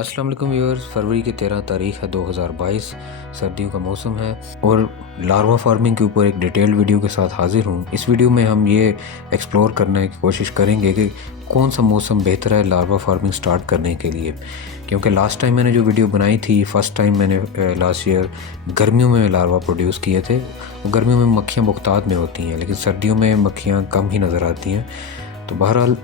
अस्सलाम वालेकुम व्यूअर्स। फरवरी की 13 तारीख है 2022। सर्दियों का मौसम है और लार्वा फार्मिंग के ऊपर एक डिटेल्ड वीडियो के साथ हाजिर हूँ। इस वीडियो में हम ये एक्सप्लोर करने की कोशिश करेंगे कि कौन सा मौसम बेहतर है लार्वा फार्मिंग स्टार्ट करने के लिए। क्योंकि लास्ट टाइम मैंने जो वीडियो बनाई थी, फर्स्ट टाइम मैंने लास्ट ईयर गर्मियों में लार्वा प्रोड्यूस किए थे। गर्मियों में मक्खियाँ बहुतात में होती हैं, लेकिन सर्दियों में मक्खियाँ कम ही नज़र आती हैं। तो बहरहाल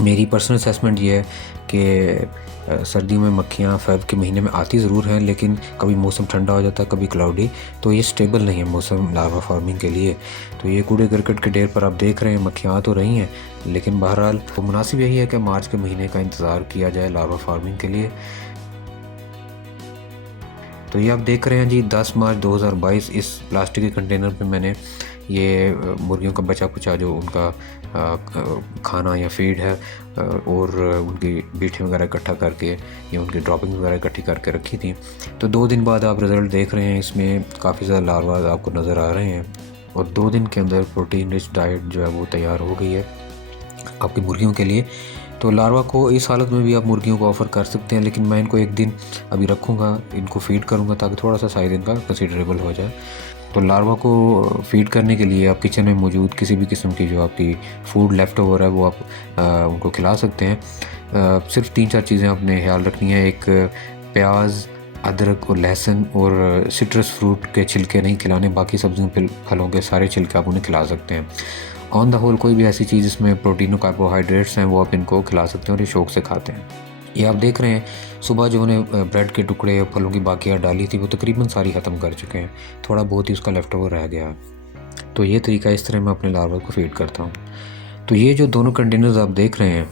मेरी पर्सनल असेसमेंट ये है कि सर्दियों में मक्खियाँ फ़रवरी के महीने में आती ज़रूर हैं, लेकिन कभी मौसम ठंडा हो जाता है, कभी क्लाउडी, तो ये स्टेबल नहीं है मौसम लार्वा फार्मिंग के लिए। तो ये कूड़े करकट के ढेर पर आप देख रहे हैं, मक्खियाँ आ तो रही हैं, लेकिन बहरहाल तो मुनासिब यही है कि मार्च के महीने का इंतज़ार किया जाए लार्वा फार्मिंग के लिए। तो ये आप देख रहे हैं जी, 10 मार्च 2022 इस प्लास्टिक के कंटेनर पे मैंने ये मुर्गियों का बचा कुचा जो उनका खाना या फीड है और उनकी बीठें वगैरह इकट्ठा करके या उनकी ड्रॉपिंग वगैरह इकट्ठी करके रखी थी। तो 2 दिन बाद आप रिज़ल्ट देख रहे हैं, इसमें काफ़ी ज़्यादा लार्वा आपको नज़र आ रहे हैं और 2 दिन के अंदर प्रोटीन रिच डाइट जो है वो तैयार हो गई है आपकी मुर्गियों के लिए। तो लार्वा को इस हालत में भी आप मुर्गियों को ऑफ़र कर सकते हैं, लेकिन मैं इनको एक दिन अभी रखूँगा, इनको फ़ीड करूँगा ताकि थोड़ा सा साइज़ इनका कंसिडरेबल हो जाए। तो लार्वा को फ़ीड करने के लिए आप किचन में मौजूद किसी भी किस्म की जो आपकी फूड लेफ़्ट ओवर है वो आप उनको खिला सकते हैं। सिर्फ 3-4 चीज़ें आपने ख्याल रखनी है। एक प्याज, अदरक और लहसुन और सिट्रस फ्रूट के छिलके नहीं खिलाने, बाकी सब्जियों फलों के सारे छिलके आप उन्हें खिला सकते हैं। ऑन द होल कोई भी ऐसी चीज़ जिसमें प्रोटीन और कार्बोहाइड्रेट्स हैं वो आप इनको खिला सकते हैं और ये शौक से खाते हैं। ये आप देख रहे हैं, सुबह जो उन्हें ब्रेड के टुकड़े और फलों की बाकियाँ डाली थी वो तकरीबन सारी ख़त्म कर चुके हैं, थोड़ा बहुत ही उसका लेफ़्ट ओवर रह गया है। तो ये तरीका, इस तरह मैं अपने लार्वा को फ़ीड करता हूँ। तो ये जो दोनों कंटेनर्स आप देख रहे हैं,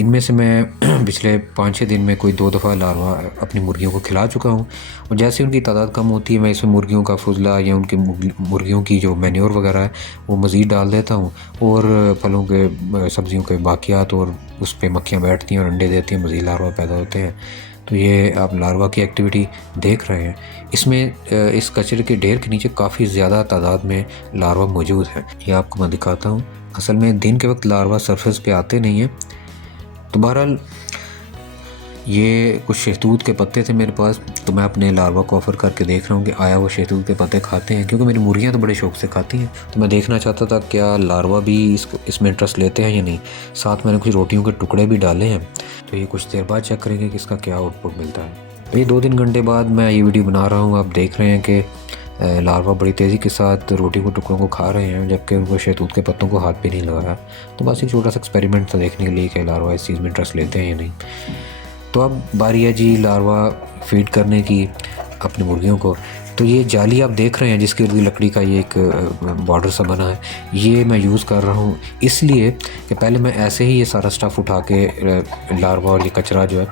इनमें से मैं पिछले 5-6 दिन में कोई 2 दफ़ा लार्वा अपनी मुर्गियों को खिला चुका हूँ और जैसे उनकी तादाद कम होती है मैं इसमें मुर्गियों का फुजला या उनकी मुर्गियों की जो मैन्योर वगैरह है वो मज़ीद डाल देता हूँ और फलों के सब्जियों के बाकियात, और उस पर मक्खियाँ बैठती हैं और अंडे देती हैं, मज़ीद लार्वा पैदा होते हैं। तो ये आप लार्वा की एक्टिविटी देख रहे हैं। इसमें इस कचरे के ढेर के नीचे काफ़ी ज़्यादा तादाद में लार्वा मौजूद है। ये आपको मैं दिखाता हूँ। असल में दिन के वक्त लार्वा सरफेस पे आते नहीं हैं। तो बहरहाल ये कुछ शहतूत के पत्ते थे मेरे पास, तो मैं अपने लार्वा को ऑफ़र करके देख रहा हूँ कि आया वो शहतूत के पत्ते खाते हैं, क्योंकि मेरी मुर्गियाँ तो बड़े शौक से खाती हैं। तो मैं देखना चाहता था क्या लार्वा भी इसमें इंटरेस्ट लेते हैं या नहीं। साथ मैंने कुछ रोटियों के टुकड़े भी डाले हैं, तो ये कुछ देर बाद चेक करेंगे कि इसका क्या आउटपुट मिलता है। तो ये 2-3 घंटे बाद मैं ये वीडियो बना रहा हूँ। आप देख रहे हैं कि लार्वा बड़ी तेज़ी के साथ रोटी के टुकड़ों को खा रहे हैं, जबकि उनको शहतूत के पत्तों को हाथ भी नहीं लगाया। तो बस एक छोटा सा एक्सपेरिमेंट था देखने के लिए कि लार्वा इस चीज़ में इंटरेस्ट लेते हैं या नहीं। तो अब बारी है जी लार्वा फ़ीड करने की अपनी मुर्गियों को। तो ये जाली आप देख रहे हैं जिसके इर्द लकड़ी का ये एक बॉर्डर सा बना है, ये मैं यूज़ कर रहा हूँ इसलिए कि पहले मैं ऐसे ही ये सारा स्टफ़ उठा के लार्वा और ये कचरा जो है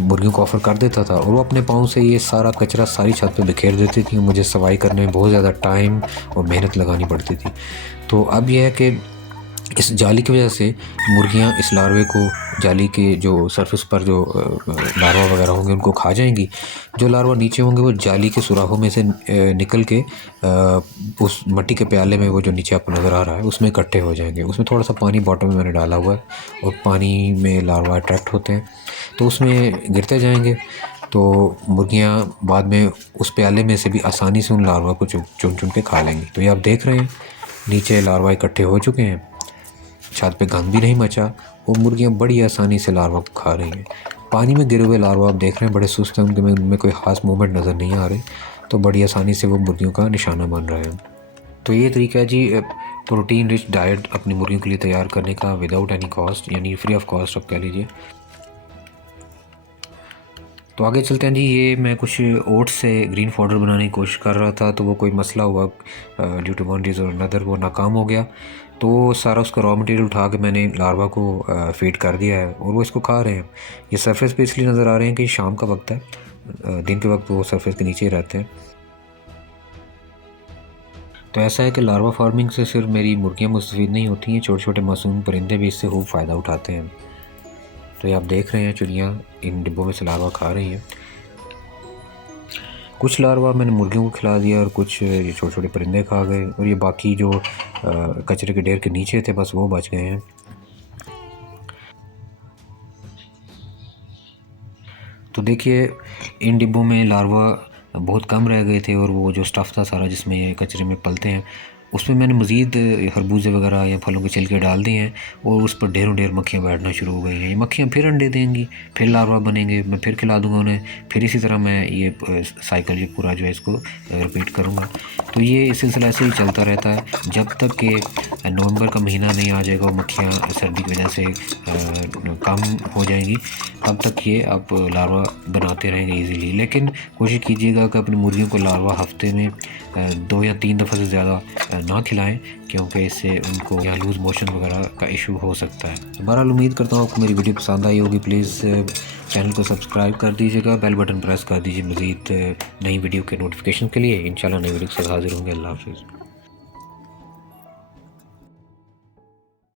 मुर्गियों को ऑफ़र कर देता था और वो अपने पाँव से ये सारा कचरा सारी छत पे बिखेर देती थी। मुझे सफाई करने में बहुत ज़्यादा टाइम और मेहनत लगानी पड़ती थी। तो अब यह है कि इस जाली की वजह से मुर्गियां इस लार्वे को, जाली के जो सरफेस पर जो लार्वा वगैरह होंगे उनको खा जाएंगी। जो लार्वा नीचे होंगे वो जाली के सुराखों में से निकल के उस मिट्टी के प्याले में, वो जो नीचे आपको नज़र आ रहा है, उसमें इकट्ठे हो जाएंगे। उसमें थोड़ा सा पानी बॉटम में मैंने डाला हुआ है और पानी में लार्वा अट्रैक्ट होते हैं तो उसमें गिरते जाएंगे। तो मुर्गियाँ बाद में उस प्याले में से भी आसानी से उन लार्वा को चुन चुन के खा लेंगी। तो ये आप देख रहे हैं नीचे लार्वा इकट्ठे हो चुके हैं, छत पे गंद भी नहीं मचा और मुर्गियाँ बड़ी आसानी से लार्वा को खा रही हैं। पानी में गिरे हुए लार्वा आप देख रहे हैं बड़े सुस्त हैं, उनमें कोई ख़ास मूवमेंट नज़र नहीं आ रही, तो बड़ी आसानी से वो मुर्गियों का निशाना बन रहे हैं। तो ये तरीका है जी प्रोटीन रिच डाइट अपनी मुर्गियों के लिए तैयार करने का विदाउट एनी कॉस्ट, यानी फ्री ऑफ कॉस्ट आप कह लीजिए। तो आगे चलते हैं जी। ये मैं कुछ ओट्स से ग्रीन पाउडर बनाने की कोशिश कर रहा था, तो वो कोई मसला हुआ ड्यू टू वन रीज़न और अनदर, वो नाकाम हो गया। तो सारा उसका रॉ मटेरियल उठा के मैंने लार्वा को फीड कर दिया है और वो इसको खा रहे हैं। ये सरफेस पे इसलिए नज़र आ रहे हैं कि शाम का वक्त है, दिन के वक्त वो सरफेस के नीचे ही रहते हैं। तो ऐसा है कि लार्वा फार्मिंग से सिर्फ मेरी मुर्गियाँ मुस्तफ़ीद नहीं होती हैं, छोटे छोटे मासूम परिंदे भी इससे खूब फ़ायदा उठाते हैं। तो ये आप देख रहे हैं चिड़ियाँ इन डिब्बों में से लार्वा खा रही हैं। कुछ लार्वा मैंने मुर्गियों को खिला दिया और कुछ ये छोटे छोटे परिंदे खा गए, और ये बाकी जो कचरे के ढेर के नीचे थे बस वो बच गए हैं। तो देखिए इन डिब्बों में लार्वा बहुत कम रह गए थे और वो जो स्टफ़ था सारा जिसमें ये कचरे में पलते हैं उसमें मैंने मज़ीद खरबूजे वगैरह या फलों के छिलके डाल दिए हैं और उस पर ढेरों ढेर मक्खियाँ बैठना शुरू हो गई हैं। ये मक्खियाँ फिर अंडे देंगी, फिर लार्वा बनेंगे, मैं फिर खिला दूंगा उन्हें, फिर इसी तरह मैं ये साइकिल ये पूरा जो है इसको रिपीट करूँगा। तो ये सिलसिला ऐसे ही चलता रहता है जब तक कि नवंबर का महीना नहीं आ जाएगा और मक्खियाँ सर्दी की वजह से कम हो जाएंगी, तब तक ये आप लार्वा बनाते रहेंगे इजीली। लेकिन कोशिश कीजिएगा कि अपनी मुर्गियों को लार्वा हफ्ते में 2 या 3 दफ़ा से ज़्यादा ना खिलाएं, क्योंकि इससे उनको या लूज़ मोशन वगैरह का इशू हो सकता है। तो बहरहाल उम्मीद करता हूँ आपको मेरी वीडियो पसंद आई होगी। प्लीज़ चैनल को सब्सक्राइब कर दीजिएगा, बेल बटन प्रेस कर दीजिए मज़ीद नई वीडियो के नोटिफिकेशन के लिए। इंशाल्लाह नई वीडियो के साथ हाजिर होंगे। अल्लाह हाफ़िज़।